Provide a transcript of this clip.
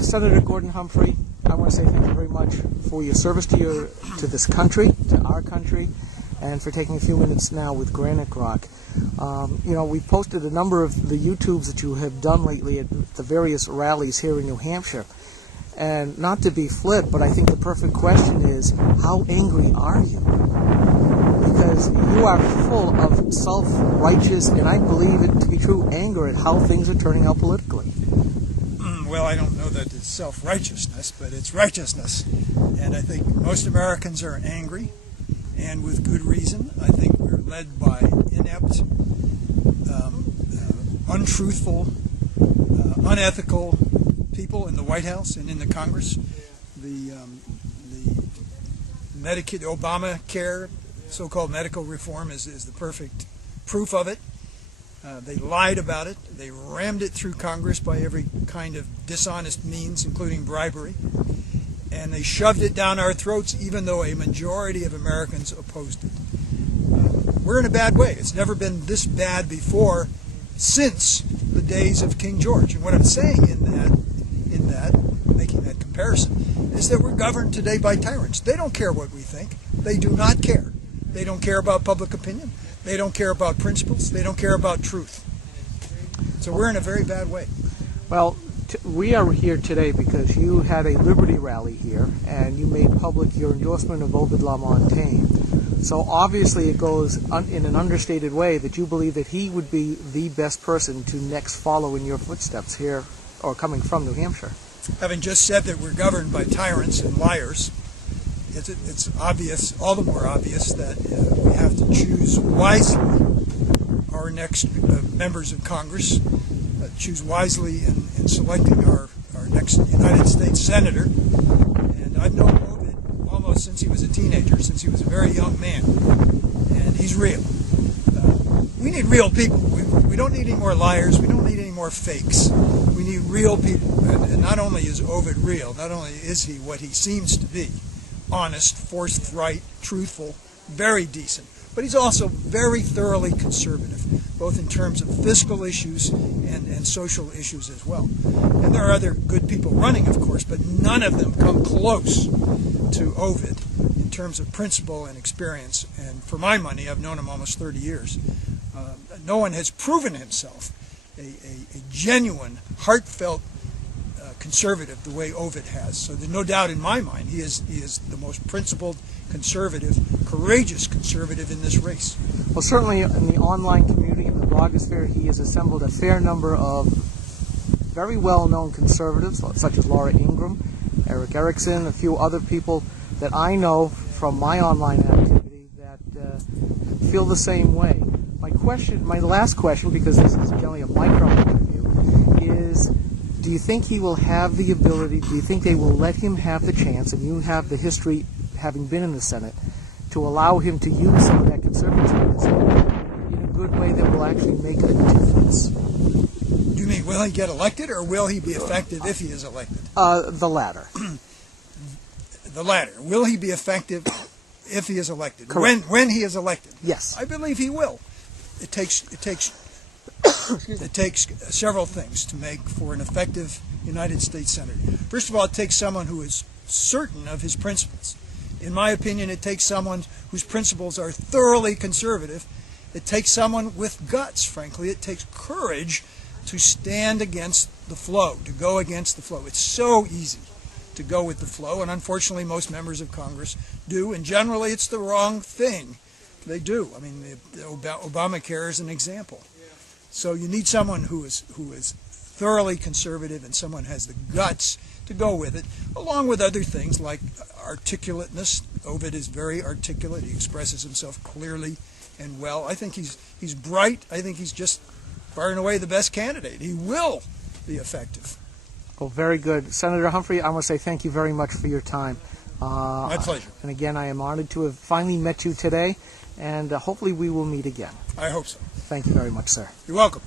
Senator Gordon Humphrey, I want to say thank you very much for your service to this country, to our country, and for taking a few minutes now with Granite Rock. We've posted a number of the YouTubes that you have done lately at the various rallies here in New Hampshire. And not to be flip, but I think the perfect question is, how angry are you? Because you are full of self-righteous, and I believe it to be true, anger at how things are turning out politically. Well, I don't know that it's self-righteousness, but it's righteousness. And I think most Americans are angry, and with good reason. I think we're led by inept, untruthful, unethical people in the White House and in the Congress. The Obamacare, so-called medical reform, is the perfect proof of it. They lied about it. They rammed it through Congress by every kind of dishonest means, including bribery. And they shoved it down our throats, even though a majority of Americans opposed it. We're in a bad way. It's never been this bad before since the days of King George. And what I'm saying in that, making that comparison, is that we're governed today by tyrants. They don't care what we think. They do not care. They don't care about public opinion. They don't care about principles. They don't care about truth. So we're in a very bad way. Well, we are here today because you had a Liberty rally here, and you made public your endorsement of Ovid LaMontagne. So obviously it goes in an understated way that you believe that he would be the best person to next follow in your footsteps here, or coming from New Hampshire. Having just said that we're governed by tyrants and liars, it's obvious, all the more obvious, that we have to choose wisely our next members of Congress, choose wisely in selecting our next United States Senator. And I've known Ovid almost since he was a teenager, since he was a very young man, and he's real. We need real people. We don't need any more liars. We don't need any more fakes. We need real people. And not only is Ovid real, not only is he what he seems to be, honest, forthright, truthful, very decent, but he's also very thoroughly conservative, both in terms of fiscal issues and social issues as well. And there are other good people running, of course, but none of them come close to Ovid in terms of principle and experience. And for my money, I've known him almost 30 years. No one has proven himself a genuine, heartfelt conservative the way Ovid has. So there's no doubt in my mind he is the most principled conservative, courageous conservative in this race. Well, certainly in the online community, in the blogosphere, he has assembled a fair number of very well-known conservatives, such as Laura Ingraham, Eric Erickson, a few other people that I know from my online activity that feel the same way. My last question, because this is generally a micro interview, is, do you think he will have the ability, do you think they will let him have the chance, and you have the history, having been in the Senate, to allow him to use some of that conservatism in a good way that will actually make a difference? Do you mean, will he get elected, or will he be effective if he is elected? The latter. The latter. Will he be effective if he is elected? Correct. When he is elected? Yes. I believe he will. It takes several things to make for an effective United States Senator. First of all, it takes someone who is certain of his principles. In my opinion, it takes someone whose principles are thoroughly conservative. It takes someone with guts, frankly. It takes courage to stand against the flow, to go against the flow. It's so easy to go with the flow, and unfortunately most members of Congress do, and generally it's the wrong thing. They do. I mean, the Obamacare is an example. So you need someone who is thoroughly conservative, and someone has the guts to go with it, along with other things like articulateness. Ovid is very articulate. He expresses himself clearly and well. I think he's bright. I think he's just far and away the best candidate. He will be effective. Well, very good. Senator Humphrey, I want to say thank you very much for your time. My pleasure. And again, I am honored to have finally met you today, and hopefully we will meet again. I hope so. Thank you very much, sir. You're welcome.